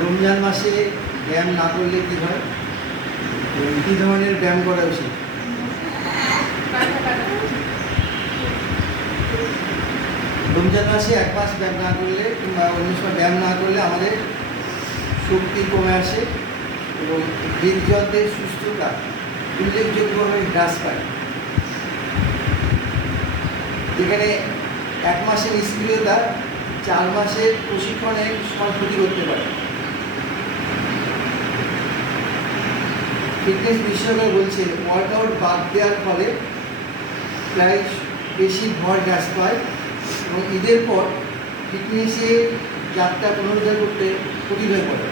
রমজান মাসে ব্যায়াম না করলে কী হয়, কী ধরনের ব্যায়াম করা উচিত? রমজান মাসে এক মাস ব্যায়াম না করলে কিংবা অন্য সময় ব্যায়াম না করলে আমাদের শক্তি কমে আসে এবং হৃদযন্ত্রের সুস্থতা উল্লেখযোগ্যভাবে হ্রাস পায়। যেখানে এক মাসের নিষ্ক্রিয়তা 4 মাসের প্রশিক্ষণের সময় ক্ষতি করতে পারে। ফিটনেস বিশেষজ্ঞরা বলছে ওয়ার্কআউট বাদ দেওয়ার ফলে প্রায় বেশি ভর হ্রাস পায় এবং ঈদের পর ফিটনেসের যাত্রা পুনরুদ্ধার করতে কঠিন হয়ে পড়ে।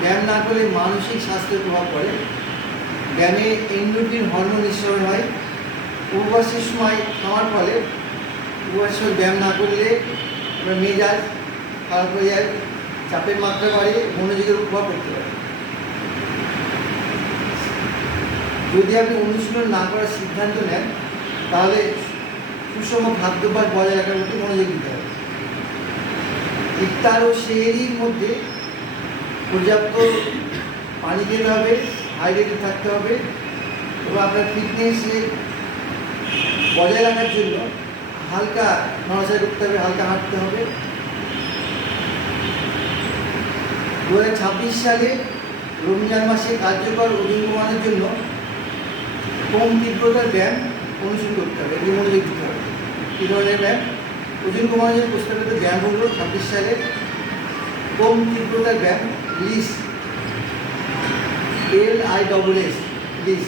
ব্যায়াম না করলে মানসিক স্বাস্থ্যের প্রভাব পড়ে। ব্যায়ামে এন্ডোরফিন হরমোন নিঃসরণ হয়। উপবাসের সময় খাওয়ার ফলে উপবাসের ব্যায়াম না করলে আমরা মেজাজ খারাপ হয়ে যায়, চাপের মাত্রা বাড়ে, মনোযোগের প্রভাব পড়তে পারে। যদি আপনি অনুশীলন না করার সিদ্ধান্ত নেন তাহলে সুষম খাদ্যাভ্যাস বজায় রাখার প্রতি মনোযোগ দিতে হবে। ইফতার ও সেহরির মধ্যে পর্যাপ্ত পানি খেতে হবে, হাইড্রেটেড থাকতে হবে এবং আপনার ফিটনেসের বজায় রাখার জন্য হালকা নড়াচড়া করতে হবে, হালকা হাঁটতে হবে। 2026 সালে রমজান মাসে কার্যকর ওজন কমানোর জন্য কম তীব্রতার ব্যায়াম অনুসরণ করতে হবে, এগুলো মনোযোগ দিতে হবে। কী ধরনের ব্যায়াম? ওজন কমানোর জন্য প্রস্তাবিত ব্যায়াম হল 26 সালে কম তীব্রতার ব্যায়াম লিস, LISS, লিস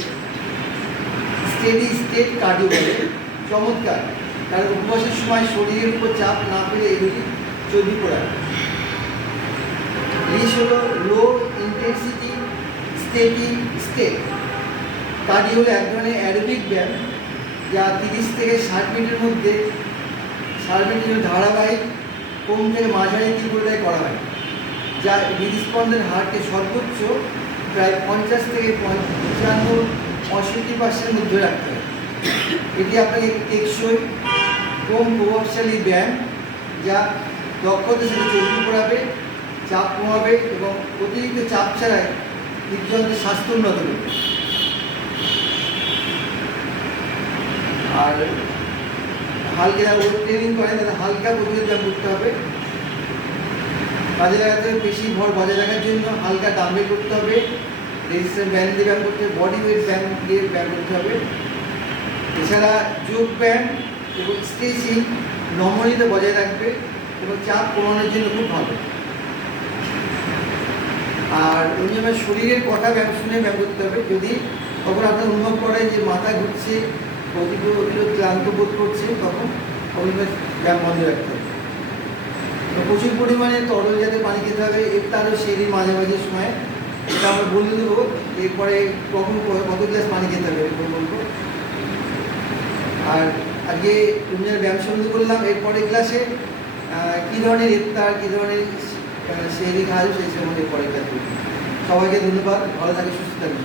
স্টেডি স্টেট কার্ডিও বলে। চমৎকার, কারণ উপবাসের সময় শরীরের উপর চাপ না পেলে এগুলি চর্বি পড়ায়। লিস হলো লো ইন্টেন্সিটি স্টেডি স্টেট কার্ডিও হলো এক ধরনের অ্যারোবিক ব্যায়াম যা 30 থেকে 60 মিনিটের মধ্যে 60 মিনিটের ধারাবাহিক কম থেকে মাঝারি তীব্রতায় করা হয়, যা হৃদস্পন্দনের হারকে সর্বোচ্চ প্রায় 50 থেকে 65-65% মধ্যে রাখতে হবে। এটি আপনাকে টেকসই কম প্রভাবশালী ব্যায়াম যা দক্ষতার সাথে চর্বি পড়াবে, চাপ কমাবে এবং অতিরিক্ত চাপ ছাড়াই হৃদযন্ত্রের স্বাস্থ্য উন্নত করবে। আর হালকা ওয়েট ট্রেনিং করেন তাহলে হালকা প্রতিরোধ ব্যায়াম করতে হবে। কাজে লাগাতে হবে পেশি ভর বজায় রাখার জন্য হালকা ডাম্বেল করতে হবে, রেজিস্ট্যান্স ব্যায়াম দিয়ে ব্যায়াম করতে হবে, বডি ওয়েট ব্যায়াম দিয়ে ব্যায়াম করতে হবে। এছাড়া যোগ ব্যায়াম এবং স্ট্রেচিং নমনীয়তা বজায় রাখবে এবং চাপ কমানোর জন্য খুব ভালো। আর অন্য শরীরের কথা ব্যায়াম শুনে ব্যায়াম করতে হবে। যদি তখন আপনার অনুভব করে যে মাথা ঘুরছে, অতিরিক্ত ক্লান্ত বোধ করছে, তখন অবশ্যই ব্যায়াম বন্ধ রাখতে হবে। প্রচুর পরিমাণে তরল জাতীয় পানি খেতে হবে। ইফতার ও সেহরির মাঝামাঝি সময় এটা আমরা বলে দেবো, এরপরে কখন কত গ্লাস পানি খেতে হবে এরকম বলবো। আর আজকে রমজানের ব্যায়াম শুরু করলাম, এরপরে ক্লাসে কী ধরনের ইফতার, কী ধরনের সেহরি খাওয়া সেই সম্বন্ধে পরে ক্লাস করব। সবাইকে ধন্যবাদ, ভালো থাকে, সুস্থ থাকবেন।